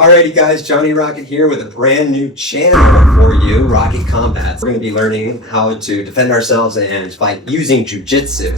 Alrighty guys, Jonny Rocket here with a brand new channel for you, Rocket Combat. We're going to be learning how to defend ourselves and fight using Jiu-Jitsu.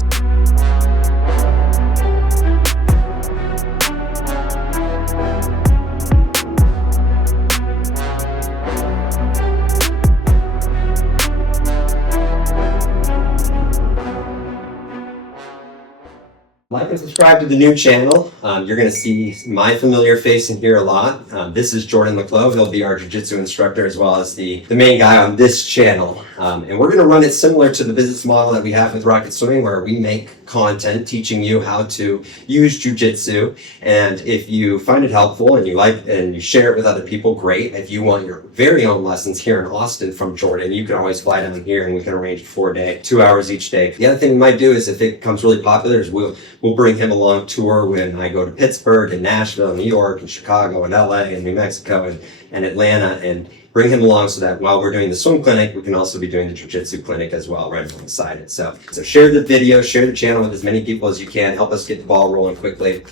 Like and subscribe to the new channel. You're going to see my familiar face in here a lot. This is Jordan Le Clos. He'll be our Jiu-Jitsu instructor as well as the main guy on this channel. And we're going to run it similar to the business model that we have with Rocket Swimming, where we make content teaching you how to use Jiu-Jitsu. And if you find it helpful and you like and you share it with other people, great. If you want your very own lessons here in Austin from Jordan, you can always fly down here and we can arrange a 4-day, 2 hours each day. The other thing we might do is if it becomes really popular is we'll bring him along tour when I go to Pittsburgh and Nashville and New York and Chicago and LA and New Mexico and Atlanta, and bring him along so that while we're doing the swim clinic, we can also be doing the Jiu-Jitsu clinic as well right alongside it. So share the video, share the channel with as many people as you can. Help us get the ball rolling quickly.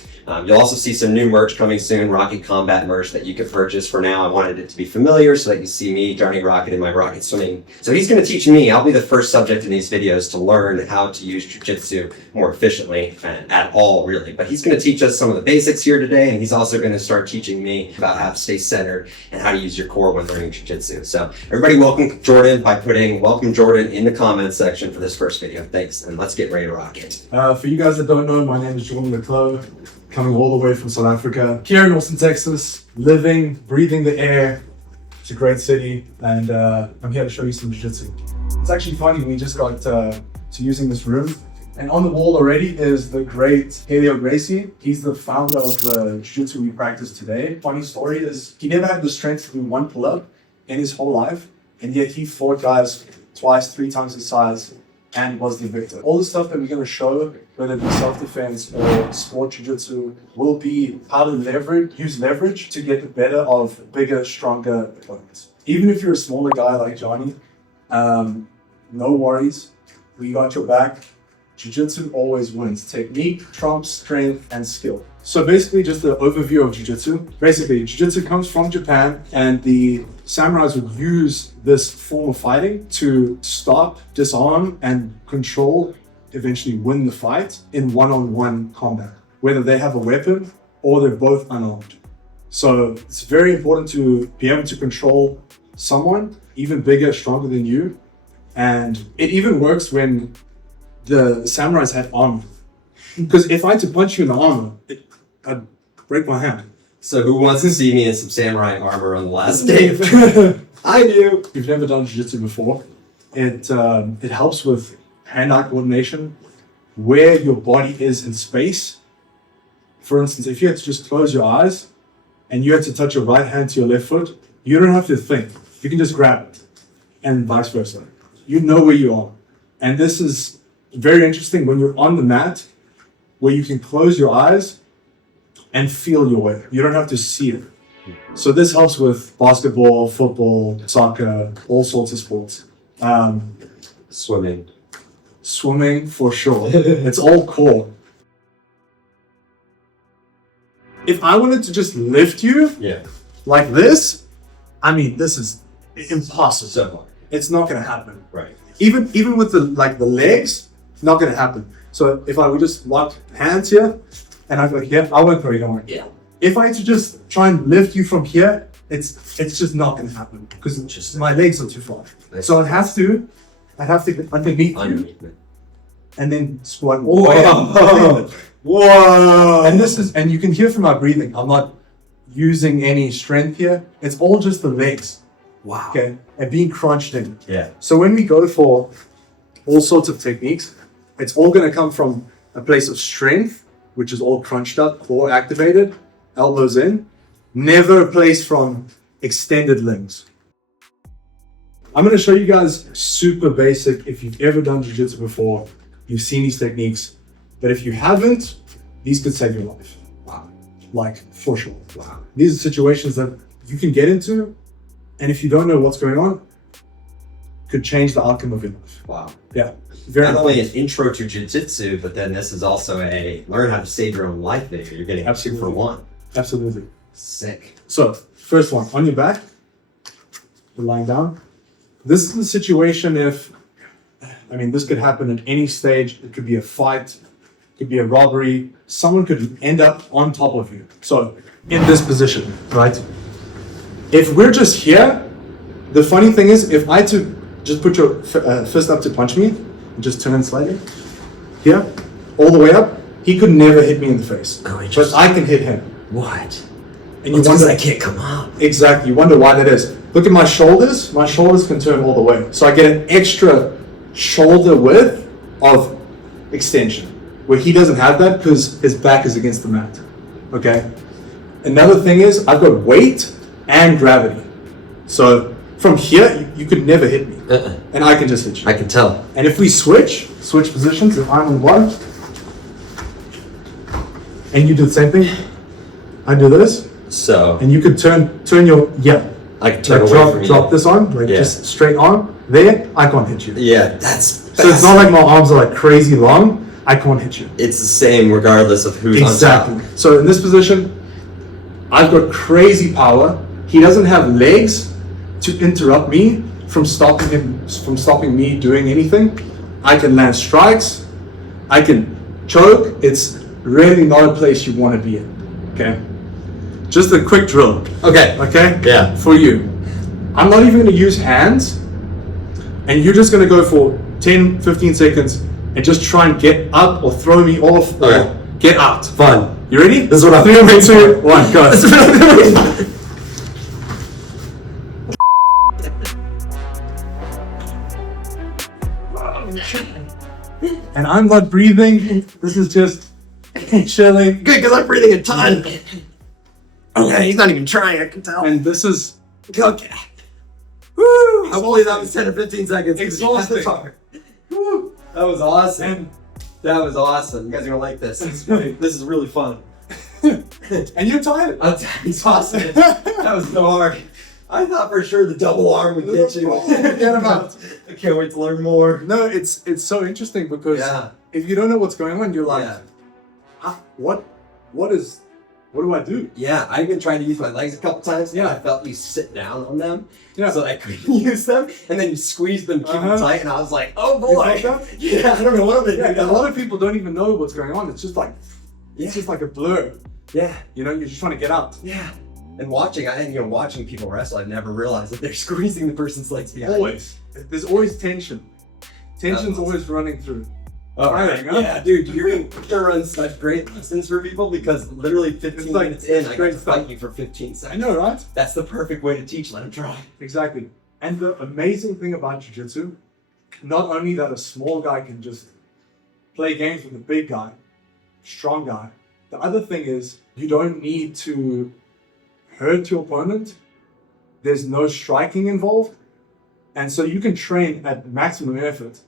You'll also see some new merch coming soon, Rocket Combat merch that you can purchase. For now, I wanted it to be familiar so that you see me, Jonny Rocket, in my Rocket Swimming. So he's going to teach me. I'll be the first subject in these videos to learn how to use Jiu-Jitsu more efficiently at all, really. But he's going to teach us some of the basics here today, and he's also going to start teaching me about how to stay centered and how to use your core when learning Jiu-Jitsu. So everybody welcome Jordan by putting welcome Jordan in the comments section for this first video. Thanks, and let's get ready to rock it. For you guys that don't know, my name is Jordan Le Clos, coming all the way from South Africa, here in Austin, Texas, living, breathing the air. It's a great city, and I'm here to show you some Jiu-Jitsu. It's actually funny, we just got to using this room, and on the wall already is the great Helio Gracie. He's the founder of the Jiu-Jitsu we practice today. Funny story is, he never had the strength to do one pull-up in his whole life, and yet he fought guys twice, 3 times his size, and was the victor. All the stuff that we're going to show, whether it be self-defense or sport jiu-jitsu, will be how to use leverage to get the better of bigger, stronger opponents. Even if you're a smaller guy like Jonny, no worries, we got your back. Jiu-jitsu always wins. Technique trumps strength and skill. So basically just the overview of Jiu-Jitsu. Basically, Jiu-Jitsu comes from Japan, and the samurais would use this form of fighting to stop, disarm, and control, eventually win the fight in one-on-one combat, whether they have a weapon or they're both unarmed. So it's very important to be able to control someone even bigger, stronger than you. And it even works when the samurais had armor. Because if I had to punch you in the armor, I'd break my hand. So who wants to see me in some samurai armor on the last day? I do. If you've never done Jiu-Jitsu before, it helps with hand-eye coordination, where your body is in space. For instance, if you had to just close your eyes and you had to touch your right hand to your left foot, you don't have to think. You can just grab it, and vice versa. You know where you are. And this is very interesting when you're on the mat, where you can close your eyes and feel your way. You don't have to see it. So this helps with basketball, football, soccer, all sorts of sports. Swimming for sure. It's all core. If I wanted to just lift you like this, I mean, this is impossible. It's not gonna happen. Right. Even with the legs, it's not gonna happen. So if I would just lock hands here, and I'd be like, yeah, I won't throw you, don't worry. Yeah. If I had to just try and lift you from here, it's just not gonna happen because my legs are too far. So I'd have to get underneath you, and then squat all the way up. Whoa! And you can hear from my breathing, I'm not using any strength here. It's all just the legs. Wow. Okay, and being crunched in. Yeah. So when we go for all sorts of techniques, it's all going to come from a place of strength, which is all crunched up, core activated, elbows in. Never a place from extended limbs. I'm going to show you guys super basic. If you've ever done Jiu-Jitsu before, you've seen these techniques. But if you haven't, these could save your life. Wow. Like, for sure. Wow. These are situations that you can get into, and if you don't know what's going on, could change the outcome of your life. Wow. Yeah. Not only an intro to Jiu-Jitsu, but then this is also a learn how to save your own life video. You're getting 2 for 1. Absolutely. Sick. So, first one, on your back, you're lying down. This is the situation if, this could happen at any stage. It could be a fight, it could be a robbery. Someone could end up on top of you. So, in this position, right? If we're just here, the funny thing is, if I just put your fist up to punch me, and just turn slightly, here, all the way up, he could never hit me in the face. Oh, but I can hit him. What? And you wonder, I can't come up. exactly, you wonder why that is. Look at my shoulders. My shoulders can turn all the way. So I get an extra shoulder width of extension, where he doesn't have that because his back is against the mat. Okay? Another thing is, I've got weight and gravity. So from here, you could never hit me. And I can just hit you. I can tell. And if we switch positions, if I'm on one, and you do the same thing, I do this, So and you could turn your, I can turn like away from drop you. this on, like just straight on. There, I can't hit you. Yeah, that's So it's not like my arms are like crazy long. I can't hit you. It's the same regardless of who's Exactly. on top. So in this position, I've got crazy power. He doesn't have legs to interrupt me from stopping me doing anything. I can land strikes. I can choke. It's really not a place you want to be in. Okay. Just a quick drill. Okay. Okay. Yeah. For you, I'm not even going to use hands, and you're just going to go for 10, 15 seconds and just try and get up or throw me off or Okay. get out. Fun. You ready? This is what I'm 3, 2, 1, go. And I'm not breathing. This is just chilling. Good, because I'm breathing a ton. Okay, he's not even trying, I can tell. And this is Okay. Woo! Hopefully that was 10 or 15 seconds. exhausting. Woo! That was awesome. That was awesome. You guys are gonna like this. This is really fun. And you're tired. I'm exhausted. That was so hard. I thought for sure the double arm would get you. Forget about it. I can't wait to learn more. No, it's so interesting because Yeah. if you don't know what's going on, you're like, Yeah. what do I do? Yeah, I've been trying to use my legs a couple times. Yeah. I felt you sit down on them. Yeah. So I couldn't use them. And then you squeeze them, keep them tight, and I was like, oh You boy. felt that? Yeah, I don't know what I'm Yeah, gonna do. a lot of people don't even know what's going on. It's just like a blur. Yeah. You know, you're just trying to get out. Yeah. And watching people wrestle, I never realized that they're squeezing the person's legs behind. Always. There's always tension. Tension's always running through. All right. Tiring, huh? Yeah, dude, you're gonna run such great lessons for people because literally 15 It's like minutes in, I got great to stuff. fight you for 15 I seconds. know, right? That's the perfect way to teach. Let them try. Exactly. And the amazing thing about Jiu-Jitsu, not only that a small guy can just play games with a big guy, strong guy, the other thing is you don't need to hurt your opponent. There's no striking involved. And so you can train at maximum effort.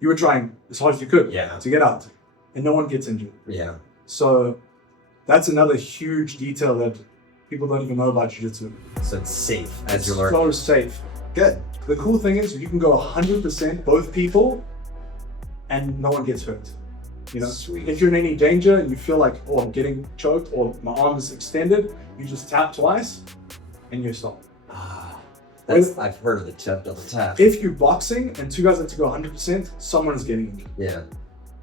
You were trying as hard as you could to get out. And no one gets injured. Yeah. So that's another huge detail that people don't even know about Jiu-Jitsu. So it's safe as It's you're learning. so safe. Good. The cool thing is you can go 100% both people and no one gets hurt. You know, Sweet. if you're in any danger and you feel like, oh, I'm getting choked or my arm is extended, you just tap twice and you stop. I've heard of the double tap. If you're boxing and two guys have to go 100%, someone's getting injured. Yeah.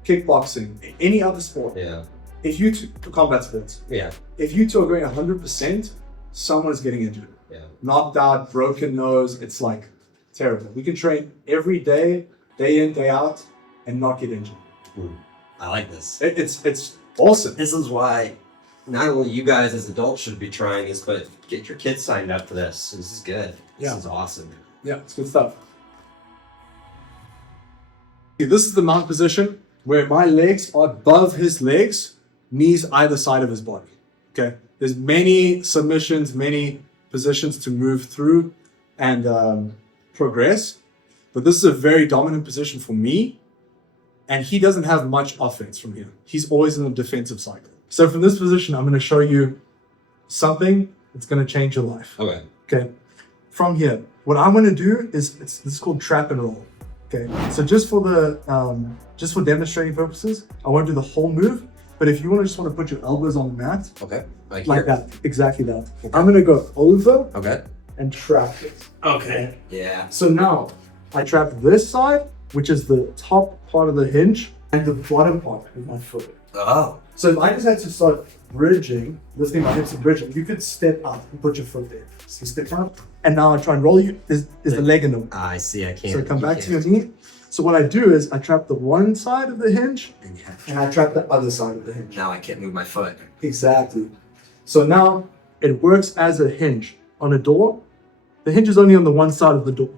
Kickboxing, any other sport. Yeah. If you two, combat sports, Yeah. if you two are going 100%, someone's getting injured. Yeah. Knocked out, broken nose, it's like terrible. We can train every day, day in, day out, and not get injured. I like this. It's awesome. This is why not only you guys as adults should be trying this, but get your kids signed up for this. This is good. This Yeah. is awesome. Yeah, it's good stuff. This is the mount position where my legs are above his legs, knees either side of his body. Okay, there's many submissions, many positions to move through and progress, but this is a very dominant position for me, and he doesn't have much offense from here. He's always in the defensive cycle. So from this position, I'm going to show you something that's going to change your life. Okay. Okay, from here, what I'm going to do is this is called trap and roll. Okay, so just for demonstrating purposes, I won't do the whole move. But if you just want to put your elbows on the mat, Okay. Right like here. that, exactly that. I'm gonna go over Okay. and trap it. Okay. Yeah. So now I trap this side, which is the top part of the hinge, and the bottom part with my foot. Oh. So if I just had to start bridging, lifting my hips and bridging, you could step up and put your foot there. So step up, and now I try and roll you. Is the leg in the way? I see. I can't. So come you back to your can't. knee. So what I do is I trap the one side of the hinge, And you have- and I trap the other side of the hinge. Now I can't move my foot. Exactly. So now it works as a hinge. On a door, the hinge is only on the one side of the door.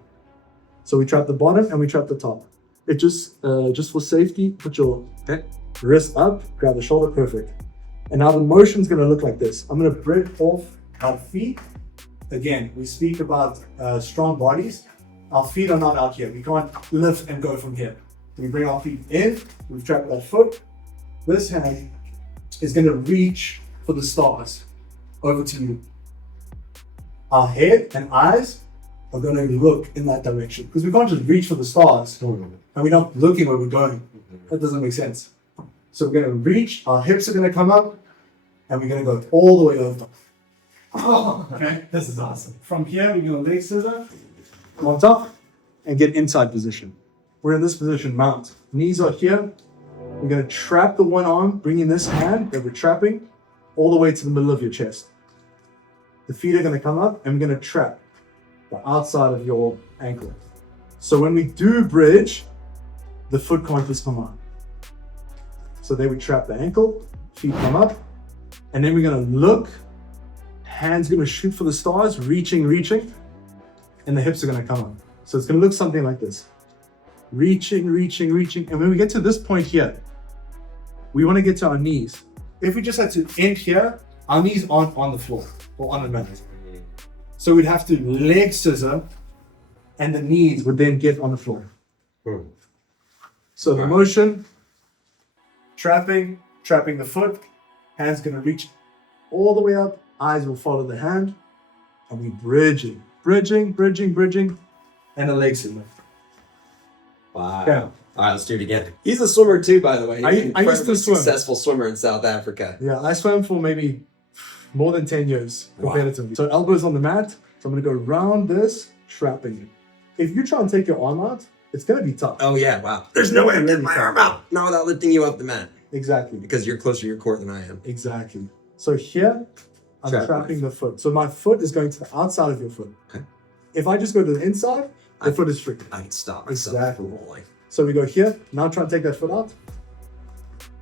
So we trap the bottom and we trap the top. It just for safety, put your wrist up, grab the shoulder, perfect. And now the motion's gonna look like this. I'm gonna break off our feet. Again, we speak about strong bodies. Our feet are not out here. We can't lift and go from here. We bring our feet in, we've trapped our foot. This hand is gonna reach for the stars. Over to you. Our head and eyes are gonna look in that direction because we can't just reach for the stars and we're not looking where we're going. That doesn't make sense. So we're gonna reach, our hips are gonna come up, and we're gonna go all the way over. Oh, okay, this is awesome. From here, we're gonna leg scissor, come on top, and get inside position. We're in this position, mount. Knees are here. We're gonna trap the one arm, bringing this hand that we're trapping all the way to the middle of your chest. The feet are gonna come up, and we're gonna trap the outside of your ankle. So when we do bridge, the foot can't just come on. So then we trap the ankle, feet come up, and then we're gonna look, hands gonna shoot for the stars, reaching, and the hips are gonna come up. So it's gonna look something like this. Reaching. And when we get to this point here, we wanna get to our knees. If we just had to end here, our knees aren't on the floor or on the mat. So we'd have to leg scissor, and the knees would then get on the floor. So the motion, trapping the foot, hand's gonna reach all the way up, eyes will follow the hand, and we bridging, and a leg scissor. Wow. Yeah. All right, let's do it again. He's a swimmer too, by the way. I He's an used to incredibly swim. successful swimmer in South Africa. Yeah, I swam for maybe more than 10 years Wow. competitively. So elbows on the mat, so I'm gonna go around this, trapping it. If you try and take your arm out, it's gonna be tough. Oh yeah, wow. There's no way I'm getting my arm out. Not without lifting you off the mat. Exactly. Because you're closer to your core than I am. Exactly. So here, I'm Trap trapping the foot. So my foot is going to the outside of your foot. Okay. If I just go to the inside, the foot is free. I can stop myself Exactly. from rolling. So we go here, now try and take that foot out.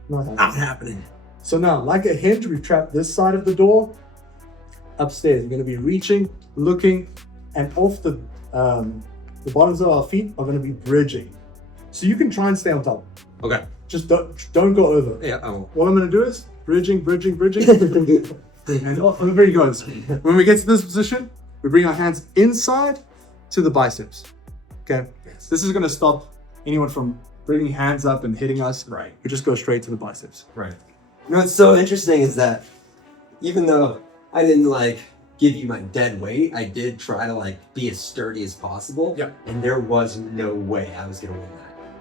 Not happening. Not happening. So now, like a hinge, we trap this side of the door. Upstairs, we're gonna be reaching, looking, and off the bottoms of our feet are gonna be bridging. So you can try and stay on top. Okay. Just don't go over. Yeah, I won't. What I'm gonna do is bridging. And over he goes. When we get to this position, we bring our hands inside to the biceps. Okay? Yes. This is gonna stop anyone from bringing hands up and hitting us. Right. We just go straight to the biceps. Right. You know what's so interesting is that even though I didn't give you my dead weight, I did try to be as sturdy as possible. Yeah. And there was no way I was gonna win that.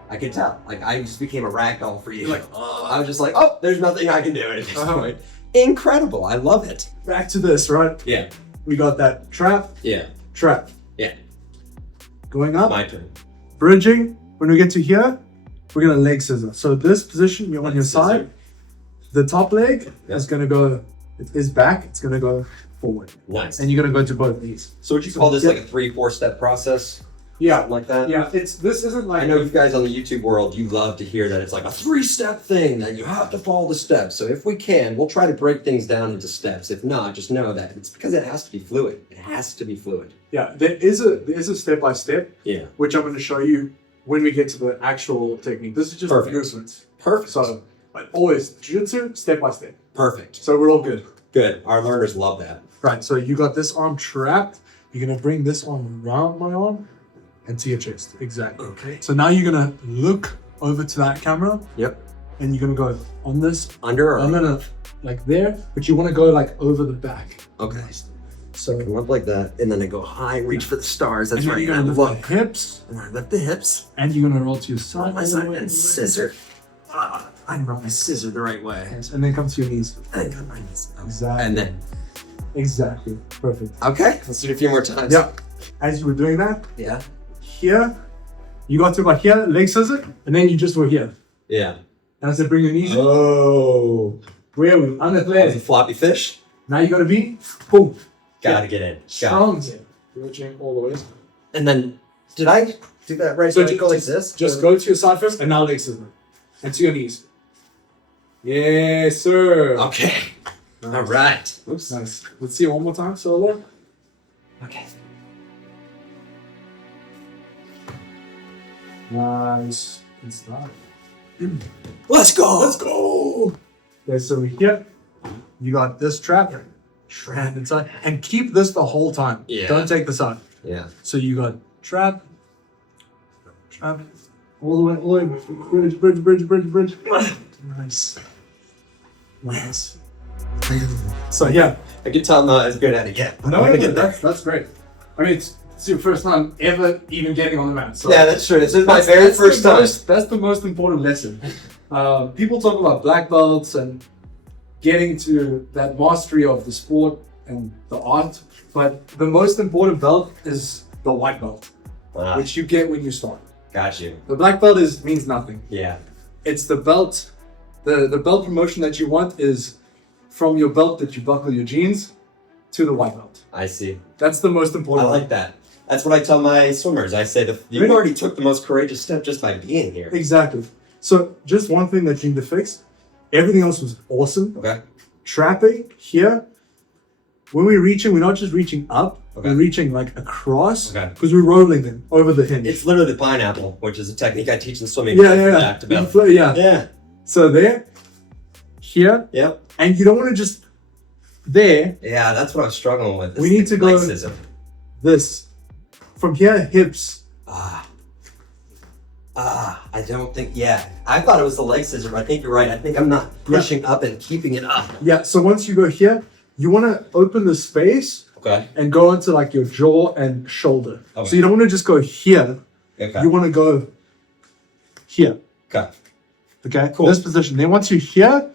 I could tell. I just became a ragdoll for you. I was just oh, there's nothing I can do at this point. Incredible. I love it. Back to this, right? Yeah. We got that trap. Yeah. Yeah. Going up. My turn. Bridging. When we get to here, we're gonna leg scissor. So this position, you're on your Scissor. side. The top leg Yeah. is gonna go, it is back, it's gonna go forward. Nice. And you're gonna go to both knees. So would you call this a 3-4 step process? Yeah. Something like that? Yeah, this isn't like I know you guys on the YouTube world, you love to hear that it's like a 3-step thing, that you have to follow the steps. So if we can, we'll try to break things down into steps. If not, just know that it's because it has to be fluid. It has to be fluid. Yeah, there is a step by step, Yeah. which I'm gonna show you when we get to the actual technique. This is just Perfect. movements. Perfect. So like always, jiu-jitsu, step by step. Perfect. So we're all good. Good. Our learners love that. Right, so you got this arm trapped. You're gonna bring this arm around my arm and to your chest. Exactly. Okay. So now you're gonna look over to that camera Yep. and you're gonna go on this. Under or I'm gonna like there, but you wanna go over the back. Okay. So Come up like that, and then I go high, reach for the stars. That's and then right. you're gonna And lift look. the hips And I lift the hips. and you're gonna roll to your side. On my all the side way. and scissor. I brought my scissor the right way. And then come to your knees. I got my knees. Exactly. And then. Exactly. Perfect. Okay. Let's do it a few more times. Yeah. As you were doing that, Yeah. here, you got to about here, leg scissor, and then you just were here. Yeah. And I said, bring your knees in. Oh. Where are we? That was a Unathletic. floppy fish. Now you gotta be, boom. Gotta get in. Strong here. Reaching all the way. And then, did I do that right? So Did I go like this? Just go to your side first, and now leg scissor. And to your knees. Yes, sir. Okay. All right. Oops. Nice. Let's see it one more time, solo. Okay. Nice. Good stuff. Let's go. Let's go. Okay, so here, you got this trap. Trap inside. And keep this the whole time. Yeah. Don't take this out. Yeah. So you got trap. Trap. All the way. Bridge. Nice. Nice. So yeah. I can tell I'm not as good at it yet. No, I'm gonna get there. that's great. I mean, it's your first time ever even getting on the mat. So Yeah, that's true. This is my very first time. That's the most important lesson. People talk about black belts and getting to that mastery of the sport and the art, but the most important belt is the white belt, Wow. which you get when you start. Got you. The black belt means nothing. Yeah. It's the belt. The belt promotion that you want is from your belt that you buckle your jeans to the white belt. I see. That's the most I important. like that. That's what I tell my swimmers. I say you Really? already took the most courageous step just by being here. Exactly. So just one thing that you need to fix. Everything else was awesome. Okay. Trapping here. When we're reaching, we're not just reaching up. Okay. We're reaching like across. Okay. Because we're rolling them over the hinge. It's literally the pineapple, which is a technique I teach in swimming. yeah. Back to belly. Yeah. Yeah. So there, here, Yep. and you don't want to just there. Yeah, that's what I was struggling with. We need to go- Lexism. This from here, hips. I don't think, yeah. I thought it was the leg scissor, but I think you're right. I think I'm not pushing up and keeping it up. Yeah. So once you go here, you want to open the space Okay. and go into like your jaw and shoulder. Okay. So you don't want to just go here. Okay. You want to go here. Okay. Okay. Cool. This position. Then once you're here,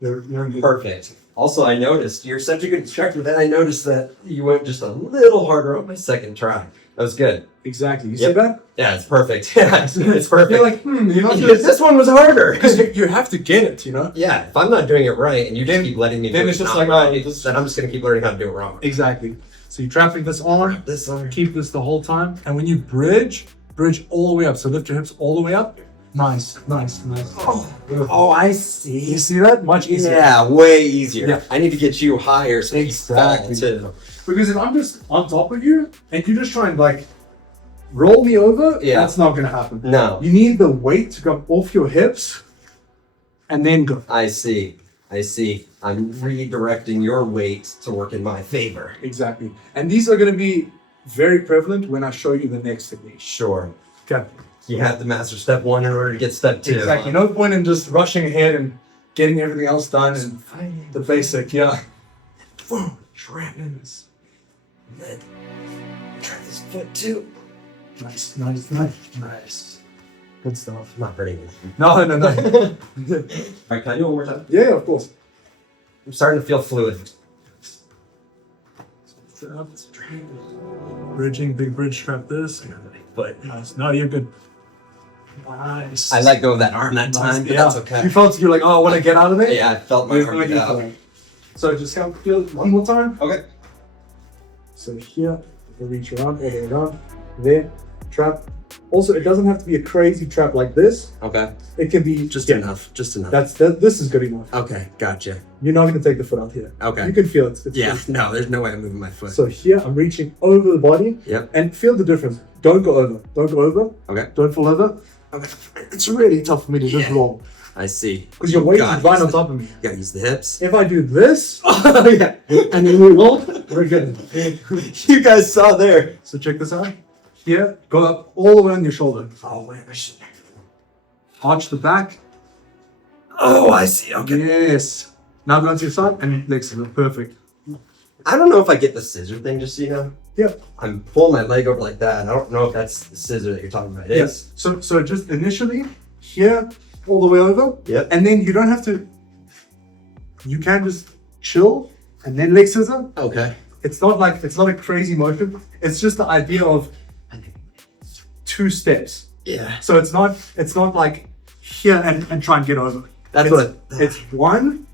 you're good. Perfect. Also, I noticed you're such a good instructor that I noticed that you went just a little harder on my second try. That was good. Exactly. You Yep. see that? Yeah, it's perfect. Yeah, it's perfect. You're like, you know, Because this one was harder. because you have to get it, you know? Yeah, if I'm not doing it right and you just Then- keep letting me then do it's it just not like, right, this- then I'm just going to keep learning how to do it wrong. Exactly. So you're trapping this on, This one. keep this the whole time. And when you bridge all the way up. So lift your hips all the way up. Nice. Oh, I see. You see that? Much easier. Yeah, way easier. Yeah. I need to get you higher so Exactly. you fall too. Because if I'm just on top of you and you just try and like roll me over, Yeah. that's not going to happen. No, You need the weight to come off your hips and then go. I see. I'm redirecting your weight to work in my favor. Exactly. And these are going to be very prevalent when I show you the next technique. Sure. Okay. You have to master step one in order to get step two. Exactly. No point in just rushing ahead and getting everything else done and the basic. Yeah. Boom. Trapping this. And then try this foot too. Nice. Good stuff. I'm not hurting you. No. All right, can I do it one more time? Yeah, of course. I'm starting to feel fluid. Bridging, big bridge strap this. But Nice. No, you're good. Nice. I let go of that arm that time, but Yeah. that's okay. You felt you're like, oh, I want to get out of there. Yeah, I felt my There's arm no get need for out. that. So just count, feel it one more time. Okay. So here, we reach around, all the way around, there, trap. Also, it doesn't have to be a crazy trap like this. Okay. It can be Just yeah, enough. Just enough. This is good enough. Okay, gotcha. You're not going to take the foot out here. Okay. You can feel it. It's Yeah, it's- no, there's no way I'm moving my foot. So here, I'm reaching over the body. Yep. And feel the difference. Don't go over. Don't go over. Okay. Don't fall over. Okay. It's really tough for me to just Yeah. roll. I see. Because your weight Gotta is right use on the- top of me. You gotta use the hips. If I do this, Yeah. and then we roll, we're good. You guys saw there. So check this out. Here, go up all the way on your shoulder. Oh, wait, I should. Arch the back. Oh, I see. Okay. Yes. Now go to your side and legs are perfect. I don't know if I get the scissor thing, just so you know. Yeah. I'm pulling my leg over like that. I don't know if that's the scissor that you're talking about. It is. So just initially, here, all the way over. Yep. And then you don't have to, you can just chill and then leg scissor. Okay. It's not a crazy motion. It's just the idea of 2 steps. Yeah. So it's not like here and try and get over. It's 1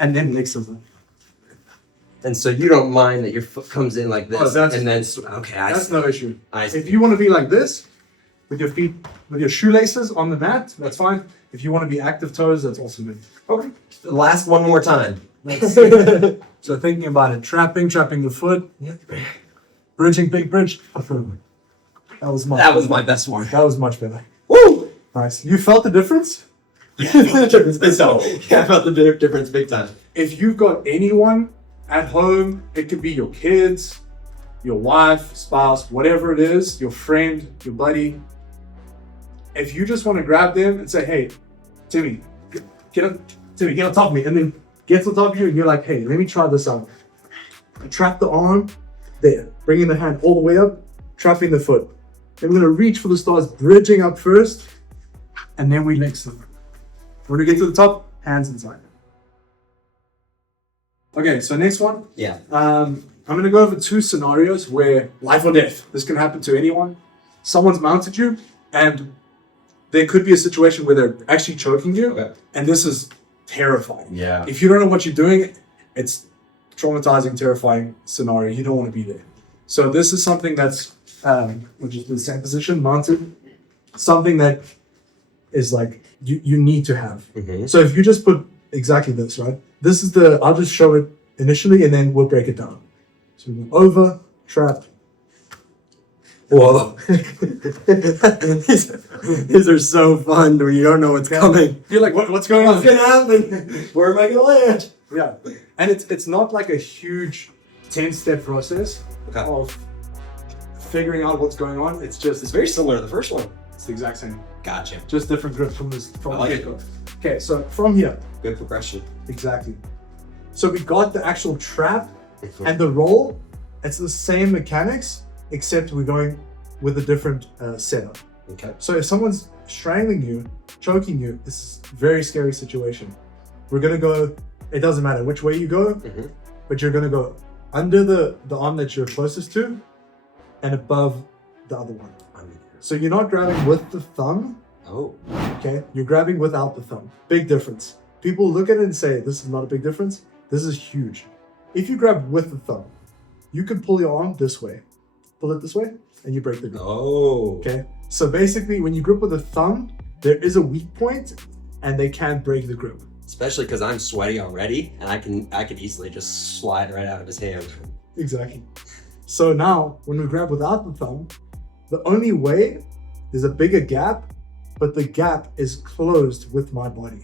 and then leg scissor. And so you don't mind that your foot comes in like this, and then okay. That's no issue. I see. If you want to be like this, with your feet, with your shoelaces on the mat, that's fine. If you want to be active toes, that's also good. Okay. Last one more time. So thinking about it, trapping the foot, bridging, big bridge. That was my best one. That was much better. Woo! Nice. You felt the difference? Yeah, I felt the difference big time. If you've got anyone at home, it could be your kids, your wife, spouse, whatever it is, your friend, your buddy. If you just want to grab them and say, hey, Timmy, get on top of me, and then gets on top of you, and you're like, hey, let me try this out. Trap the arm, there, bringing the hand all the way up, trapping the foot. Then we're gonna reach for the stars, bridging up first, and then we leg scissor. When we get to the top, hands inside. Okay, so next one. Yeah. I'm gonna go over 2 scenarios where life or death. This can happen to anyone. Someone's mounted you, and there could be a situation where they're actually choking you, and this is terrifying. Yeah. If you don't know what you're doing, it's traumatizing, terrifying scenario. You don't want to be there. So this is something that's, which is the same position, mounted, something that is like you need to have. Mm-hmm. So if you just put exactly this, right? This is I'll just show it initially, and then we'll break it down. So we go over, trap. Whoa. These are so fun when you don't know what's coming. You're like, what's going on? What's gonna happen? Where am I gonna land? Yeah. And it's not like a huge 10-step process of figuring out what's going on. It's very similar to the first one. It's the exact same. Gotcha. Just different grip from I like the Okay, so from here. Good progression. Exactly. So we got the actual trap and the roll. It's the same mechanics, except we're going with a different setup. Okay. So if someone's strangling you, choking you, this is a very scary situation. We're gonna go, it doesn't matter which way you go, but you're gonna go under the arm that you're closest to and above the other one. So you're not grabbing with the thumb. Oh. Okay, you're grabbing without the thumb. Big difference. People look at it and say, this is not a big difference. This is huge. If you grab with the thumb, you can pull your arm this way. Pull it this way, and you break the grip. Oh. Okay, so basically when you grip with the thumb, there is a weak point, and they can break the grip. Especially because I'm sweaty already, and I could easily just slide right out of his hand. Exactly. So now, when we grab without the thumb, the only way, there's a bigger gap, but the gap is closed with my body.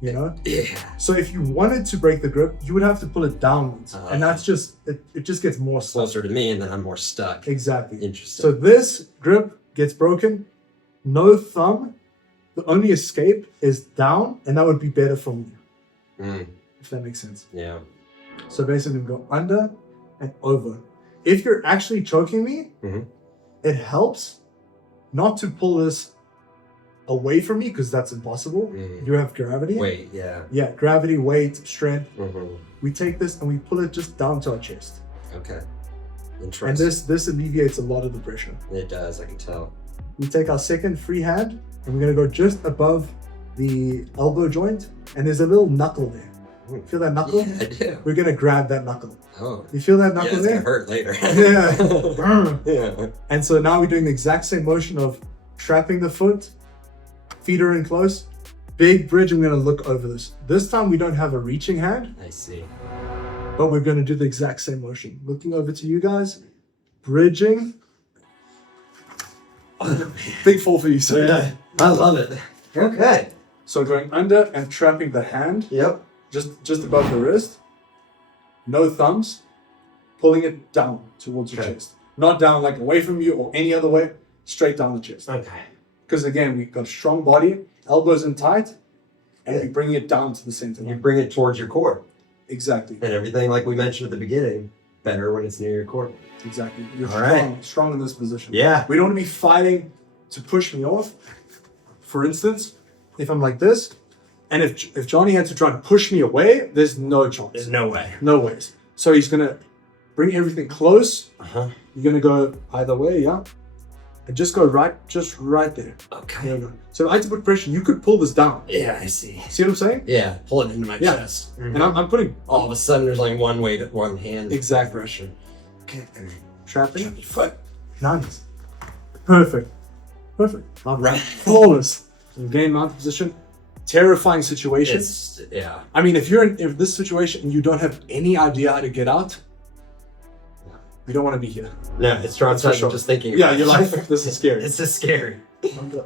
You know? Yeah. So if you wanted to break the grip, you would have to pull it downwards. And that's just, it just gets more stuck. Closer to me, and then I'm more stuck. Exactly. Interesting. So this grip gets broken, no thumb. The only escape is down, and that would be better for me. If that makes sense. Yeah. So basically we go under and over. If you're actually choking me, it helps not to pull this away from me, because that's impossible. You have gravity. Weight, yeah. Yeah, gravity, weight, strength. We take this and we pull it just down to our chest. Okay. Interesting. And this alleviates a lot of the pressure. It does, I can tell. We take our second free hand and we're gonna go just above the elbow joint, and there's a little knuckle there. Feel that knuckle? Yeah, I do. We're gonna grab that knuckle. Oh. You feel that knuckle it's there? gonna hurt later. Yeah. Yeah. And so now we're doing the exact same motion of trapping the foot, feet are in close, big bridge, and we're gonna look over this. This time we don't have a reaching hand, I see. but we're gonna do the exact same motion. Looking over to you guys, bridging. Big fall for you, sir. Yeah, I love it. Okay. So going under and trapping the hand, Yep. just above the wrist. No thumbs, pulling it down towards your chest. Not down like away from you or any other way, straight down the chest. Okay. Because again, we've got a strong body, elbows in tight, and we bring it down to the center. You bring it towards your core. Exactly. And everything, like we mentioned at the beginning, better when it's near your core. Exactly. You're All right. strong in this position. Yeah. We don't want to be fighting to push me off. for instance, if I'm like this, and if Johnny had to try and push me away, there's no chance. There's no way. No ways. So he's gonna bring everything close. Uh-huh. You're gonna go either way, yeah? And just go just right there. Okay. There we go. So if I had to put pressure, you could pull this down. Yeah, I see. See what I'm saying? Yeah, pull it into my Yeah. chest. And I'm putting All of a sudden, there's like one weight, one hand. exact pressure. Okay. trapping. Foot. Nice. Perfect. Perfect. Right. Flawless. You gain mount position. Terrifying situation. Yeah. I mean, if you're in this situation and you don't have any idea how to get out, you don't want to be here. No, it's strong For sure. just thinking Yeah, about you're it. like, this is scary. It's just scary.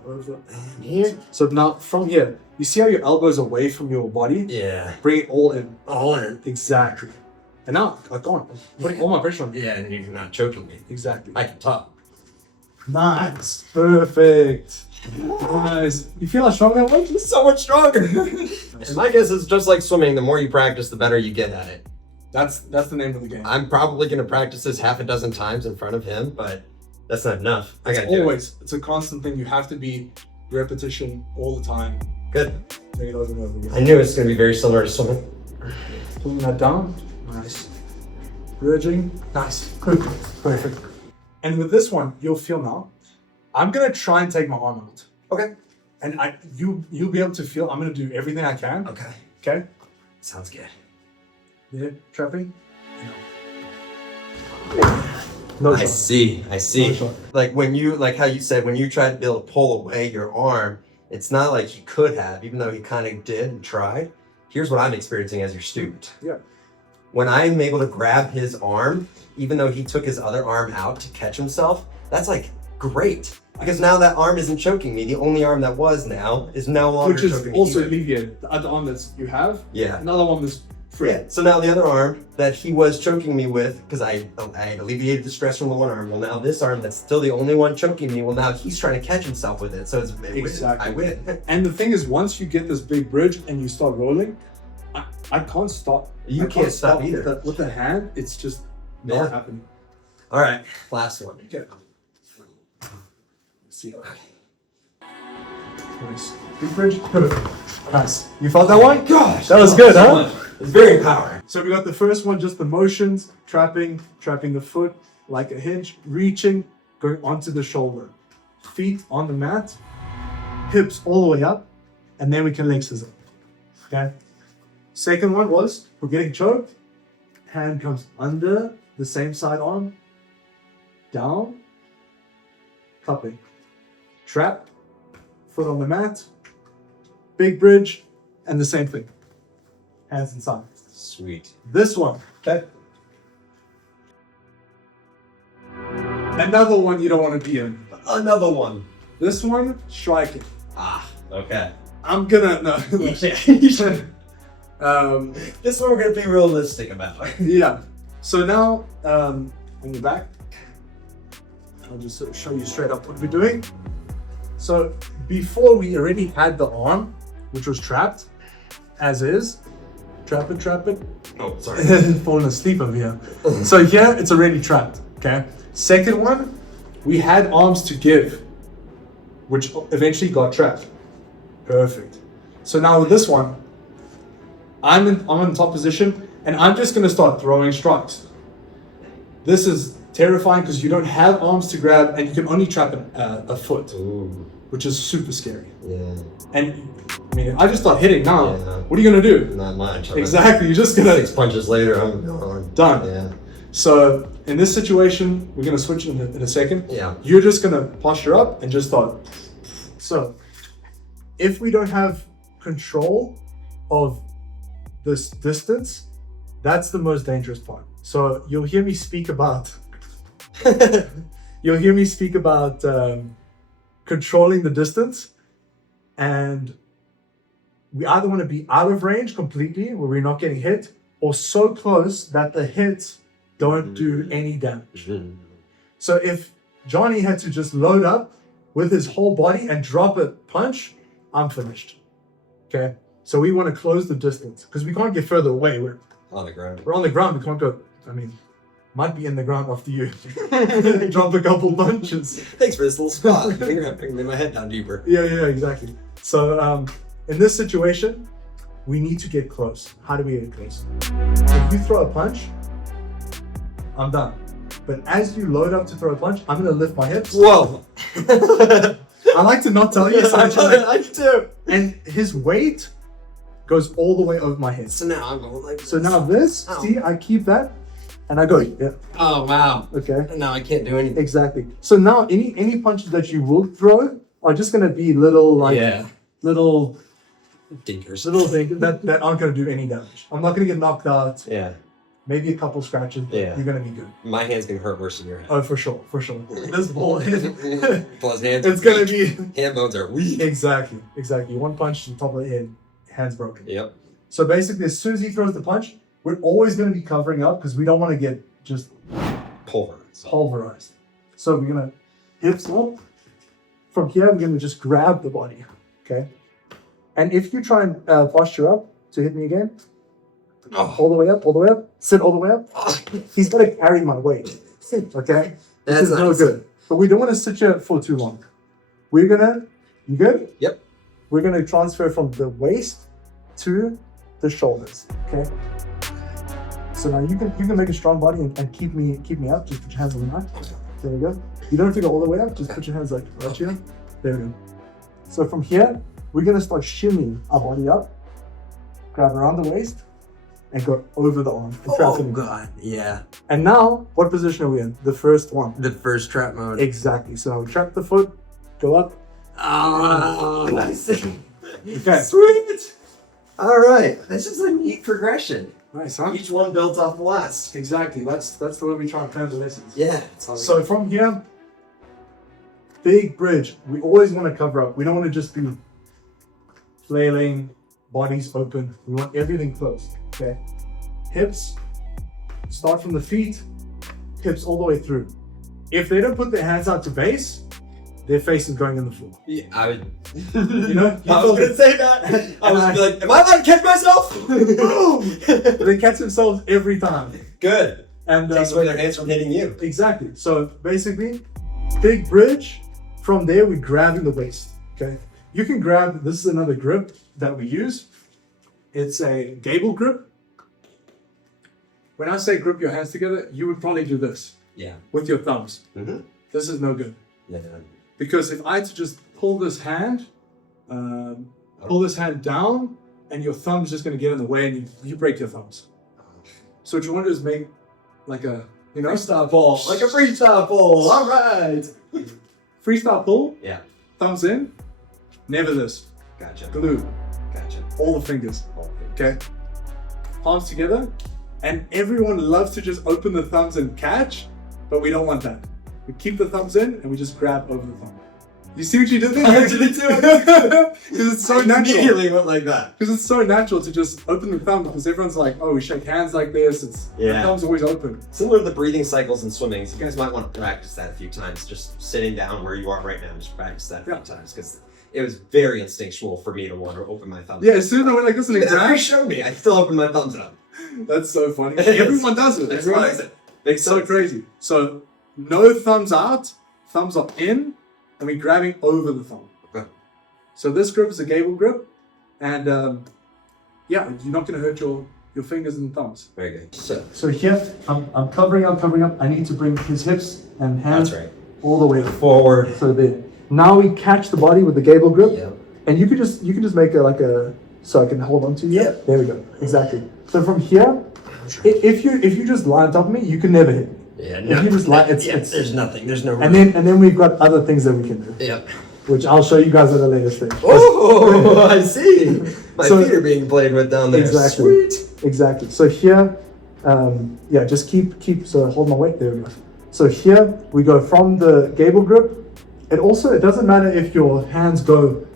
Over. And here? So now from here, you see how your elbow's away from your body? Yeah. Bring it all in. All in. Exactly. And now, like, go on. I'm putting all my pressure on you. Yeah, and you're not choking me. Exactly. I can talk. Nice. Perfect. Nice. You feel how strong that was? It's so much stronger. And my guess is just like swimming, the more you practice, the better you get at it. That's the name of the game. I'm probably going to practice this half a dozen times in front of him, but that's not enough. I got to do it. Always. It's a constant thing. You have to be repetition all the time. Good. Doing it over and over again. I knew it's going to be very similar to swimming. Pulling that down. Nice. Bridging. Nice. Good. Perfect. And with this one, you'll feel now, I'm going to try and take my arm out. Okay. And you'll be able to feel, I'm going to do everything I can. Okay. Okay? Sounds good. Yeah, trapping. No I shot. see. No shot. Like when you, like how you said, when you try to be able to pull away your arm, it's not like he could have, even though he kind of did and tried. Here's what I'm experiencing as your student. Yeah. When I'm able to grab his arm, even though he took his other arm out to catch himself, that's like great. Because now that arm isn't choking me. The only arm that was now is no longer Which is choking me. also either. alleviated. The other arm that you have, Yeah. another one is free. Yeah. So now the other arm that he was choking me with, because I alleviated the stress from the one arm. Well, now this arm that's still the only one choking me. Well, now he's trying to catch himself with it. So it's Exactly. I win. And the thing is, once you get this big bridge and you start rolling, I can't stop. You I can't stop either. With the hand, it's just not Yeah. happening. All right. Last one. Okay. Let's see. Nice. Big bridge. Nice. You felt that one? Gosh, That was good, huh? It's very empowering. So we got the first one, just the motions, trapping the foot like a hinge, reaching, going onto the shoulder. Feet on the mat, hips all the way up, and then we can leg scissor. Okay? Second one was, we're getting choked, hand comes under the same side arm, down, cupping. Trap, foot on the mat, big bridge, and the same thing. Hands inside. Sweet. This one, okay? Another one you don't want to be in. Another one. This one, striking. Ah, okay. I'm gonna, no. This one we're gonna be realistic about. Yeah. So now, on your back, I'll just sort of show you straight up what we're doing. So before we already had the arm, which was trapped, as is. Trap it. Oh, sorry. Falling asleep over here. So here, it's already trapped, okay? Second one, we had arms to give, which eventually got trapped. Perfect. So now with this one, I'm in top position, and I'm just gonna start throwing strikes. This is terrifying because you don't have arms to grab, and you can only trap a foot, Ooh. which is super scary. Yeah. And I mean, I just start hitting now. Yeah. What are you gonna do? Not much. Exactly, you're just gonna 6 punches later, I'm gone. Done. Yeah. So in this situation, we're gonna switch in a second. Yeah. You're just gonna posture up and just start. So if we don't have control of this distance, that's the most dangerous part. So you'll hear me speak about controlling the distance, and we either want to be out of range completely where we're not getting hit, or so close that the hits don't do any damage. So if Johnny had to just load up with his whole body and drop a punch, I'm finished. Okay? So we want to close the distance because we can't get further away. We're On the ground. on the ground. We can't go. I mean, might be in the ground after you drop a couple punches. Thanks for this little spot. You're gonna bring my head down deeper. Yeah, exactly. So in this situation, we need to get close. How do we get close? If you throw a punch, I'm done. But as you load up to throw a punch, I'm gonna lift my hips. Whoa! I like to not tell you, so I do. and his weight goes all the way over my head. So now I'm going like. So now this, see, I keep that, and I go, yeah, Oh wow. okay, Now I can't do anything. exactly. So now any punches that you will throw are just gonna be little little Dinkers. things that aren't gonna do any damage. I'm not gonna get knocked out. Yeah. Maybe a couple scratches. But Yeah. you're gonna be good. My hand's gonna hurt worse than your hand. Oh, for sure. This ball is. Plus hands. It's gonna be Hand bones are weak. exactly. One punch to the top of the head, hands broken. Yep. So basically, as soon as he throws the punch, we're always gonna be covering up because we don't want to get just pulverized. So we're gonna hips up. From here, we're gonna just grab the body. Okay. And if you try and posture up to hit me again, all the way up, sit all the way up. He's gonna carry my weight. Okay. This That's is no nice. good. But we don't want to sit here for too long. You good? Yep. We're gonna transfer from the waist to the shoulders. Okay. So now you can make a strong body and keep me up. Just put your hands on the mat. There we go. You don't have to go all the way up. Just put your hands like right here. There we go. So from here, we're gonna start shimmying our body up. Grab around the waist and go over the arm. And trap it in. God. Yeah. And now, what position are we in? The first one. The first trap mode. Exactly. So now we trap the foot, go up. Oh, nice. Okay. Sweet. All right. This is a neat progression. Nice, huh? Each one builds off the last. Exactly. That's the way we try and plan the lessons. Yeah. So from here, big bridge. We always want to cover up. We don't want to just be flailing, bodies open. We want everything close. Okay. Hips. Start from the feet. Hips all the way through. If they don't put their hands out to base, their face is going in the floor. Yeah, I would. You know? I was gonna say that. I was gonna be like, am I allowed to catch myself? Boom! They catch themselves every time. Good. And Takes away their hands from hitting you. exactly. So basically, big bridge. From there, we're grabbing the waist. Okay. You can grab. This is another grip that we use. It's a gable grip. When I say grip your hands together, you would probably do this Yeah. with your thumbs. Mm-hmm. This is no good Yeah. because if I had to just pull this hand down, and your thumb's just going to get in the way, and you break your thumbs. So what you want to do is make like a Freestyle pull. Like a freestyle pull. All right. freestyle pull. Yeah. Thumbs in. Never this. Gotcha. Glue. Gotcha. All the fingers. Okay. Palms together. And everyone loves to just open the thumbs and catch, but we don't want that. We keep the thumbs in and we just grab over the thumb. You see what you did there? I did it too. Because it's so natural. Immediately went like that. Because it's so natural to just open the thumb, because everyone's like, oh, we shake hands like this. The thumb's always open. Similar to the breathing cycles in swimming, so you guys might want to practice that a few times. Just sitting down where you are right now, just practice that a few times, because it was very instinctual for me to want to open my thumbs. Yeah, as soon as I went like this in Even after you exam, showed me, I still opened my thumbs up. that's so funny. Everyone does it. Everyone does it. Makes So sense. crazy. So no thumbs out, thumbs are in, and we're grabbing over the thumb. Okay. So this grip is a gable grip, and you're not going to hurt your fingers and thumbs. Very good. So here, I'm covering up. I need to bring his hips and hands that's right. all the way Forward. so there. Now we catch the body with the gable grip, Yeah. and you can just make so I can hold on to you. Yeah. There we go. Exactly. So from here, if you just lie on top of me, you can never hit me. Yeah. If you just lie, it's there's nothing. There's no room. and then we've got other things that we can do, Yep. which I'll show you guys at a later stage. Oh, I see. My So- feet are being played with down there. Exactly. Sweet. Exactly. So here, just keep. So hold my weight. There we go. So here we go from the gable grip. It doesn't matter if your hands go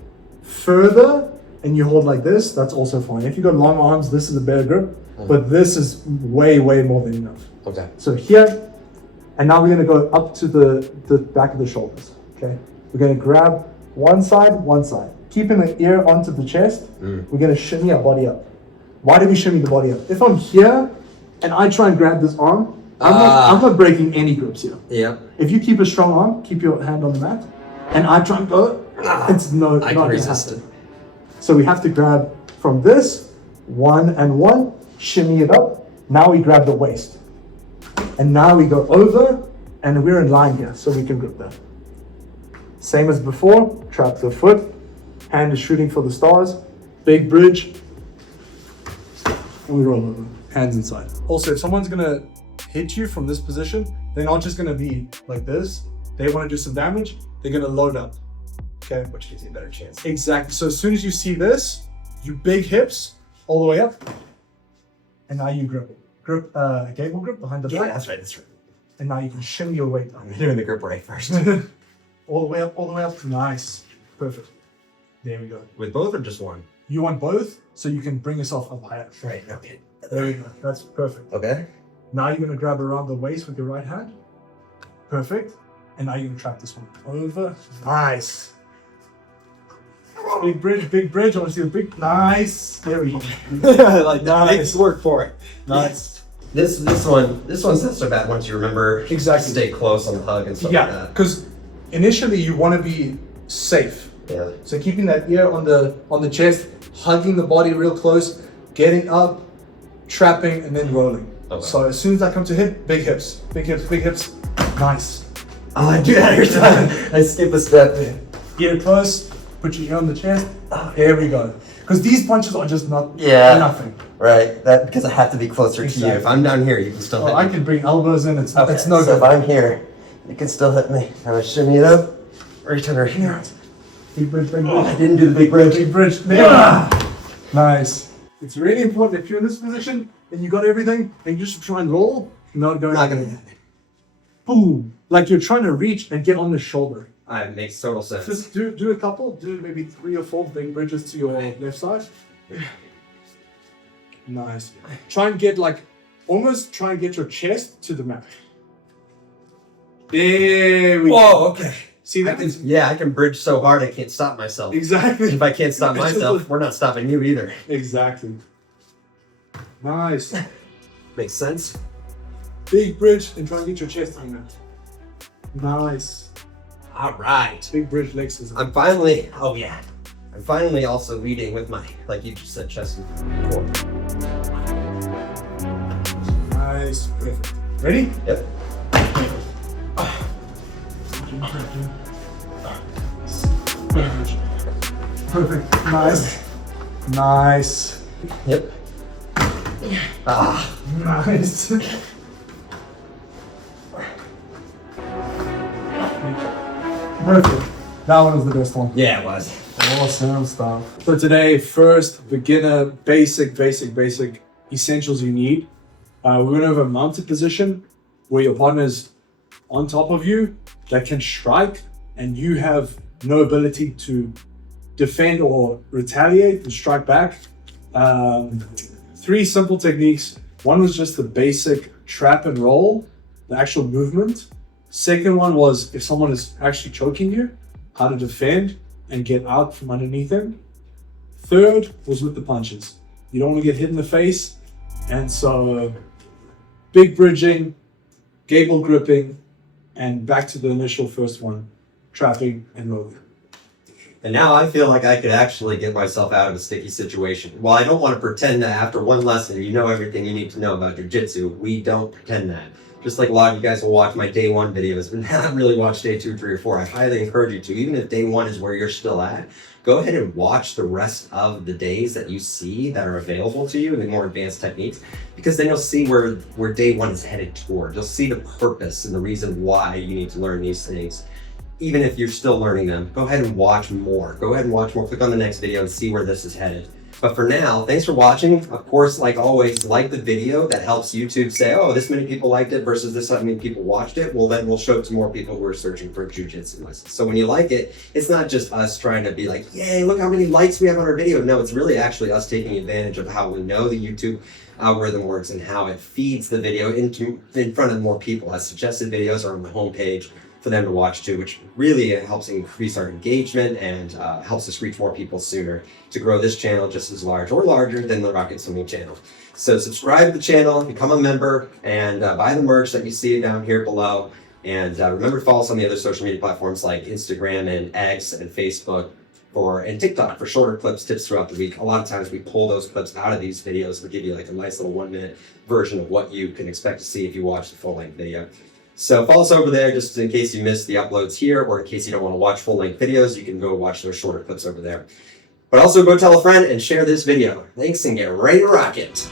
further and you hold like this. That's also fine. If you got long arms, this is a better grip. But this is way more than enough. Okay. So here, and now we're going to go up to the back of the shoulders. Okay. We're going to grab one side, keeping the ear onto the chest. We're going to shimmy our body up. Why do we shimmy the body up? If I'm here and I try and grab this arm, I'm not breaking any grips here. Yeah. If you keep a strong arm, keep your hand on the mat, and I try and go, it's not I can gonna resist happen. it. So we have to grab from this, 1 and 1, shimmy it up. Now we grab the waist. And now we go over, and we're in line here, so we can grip that. Same as before, trap the foot, hand is shooting for the stars, big bridge, and we roll over, hands inside. Also, if someone's gonna hit you from this position, they're not just gonna be like this. They wanna do some damage, they're gonna load up, okay? Which gives you a better chance. Exactly, so as soon as you see this, you big hips, all the way up, and now you grip it. Grip, gable grip behind the back. That's right. And now you can shimmy your weight down. I'm doing the grip right first. All the way up. Nice. Perfect. There we go. With both or just one? You want both, so you can bring yourself up higher. Right, okay. There we go. That's perfect. Okay. Now you're gonna grab around the waist with your right hand. Perfect. And now you're gonna trap this one over. Nice. Big bridge. I want to see the big. Nice. There we go. Like that. Nice work for it. Nice. This one's not so bad once you remember Exactly. stay close on the hug and stuff like Yeah, that. because initially you want to be safe. Yeah. So keeping that ear on the chest, hugging the body real close, getting up, trapping, and then rolling. Okay. So as soon as I come to hip, big hips. Nice. Oh, I do that every time. I skip a step. Get it close, put your ear on the chest. There we go. Because these punches are just not nothing. Right. That because I have to be closer to you. Exactly. If I'm down here, you can still Oh, hit I me. can bring elbows in. It's no So good. if I'm here, you can still hit me. I'm gonna shimmy it up. Reach under here. Big bridge. Oh, I didn't do the big bridge. Big bridge. There. Nice. It's really important if you're in this position and you got everything and you just try and roll, not going. Not gonna. Boom. Like you're trying to reach and get on the shoulder. It makes total sense. Just do a couple. Do maybe 3 or 4 big bridges to your left side. Nice. Try and get almost try and get your chest to the mat. There we go. Whoa. Okay. See that? I can bridge so hard I can't stop myself. Exactly. If I can't stop myself, we're not stopping you either. Exactly. Nice. Makes sense. Big bridge and try and get your chest to the mat. Nice. All right. Big bridge leg scissors. I'm finally also leading with my, like you just said, chest and core. Nice. Perfect. Ready? Yep. Perfect. Nice. Nice. Yep. Nice. Perfect. That one was the best one. Yeah, it was. Awesome stuff. So today, first beginner, basic essentials you need. We're going to have a mounted position where your partner's on top of you that can strike and you have no ability to defend or retaliate and strike back. 3 simple techniques. One was just the basic trap and roll, the actual movement. Second one was if someone is actually choking you, how to defend and get out from underneath them. Third was with the punches. You don't want to get hit in the face. And so big bridging, gable gripping, and back to the initial first one, trapping and rolling. And now I feel like I could actually get myself out of a sticky situation. While I don't want to pretend that after one lesson you know everything you need to know about Jiu-Jitsu, we don't pretend that. Just like a lot of you guys will watch my day 1 videos, but not really watch day 2, 3, or 4. I highly encourage you to, even if day 1 is where you're still at, go ahead and watch the rest of the days that you see that are available to you in the more advanced techniques, because then you'll see where day 1 is headed toward. You'll see the purpose and the reason why you need to learn these things. Even if you're still learning them, go ahead and watch more. Go ahead and watch more. Click on the next video and see where this is headed. But for now, thanks for watching. Of course, like always, like the video. That helps YouTube say, oh, this many people liked it versus this many people watched it. Well, then we'll show it to more people who are searching for Jiu-Jitsu lessons. So when you like it, it's not just us trying to be like, yay, look how many likes we have on our video. No, it's really actually us taking advantage of how we know the YouTube algorithm works and how it feeds the video in front of more people. As suggested videos are on my homepage. for them to watch too, which really helps increase our engagement and helps us reach more people sooner to grow this channel just as large or larger than the Rocket Swimming channel. So subscribe to the channel, become a member, and buy the merch that you see down here below. And remember to follow us on the other social media platforms like Instagram and X and Facebook and TikTok for shorter clips, tips throughout the week. A lot of times we pull those clips out of these videos and give you like a nice little 1-minute version of what you can expect to see if you watch the full-length video. So follow us over there just in case you missed the uploads here, or in case you don't want to watch full-length videos, you can go watch those shorter clips over there. But also go tell a friend and share this video. Thanks, and get ready to rock it.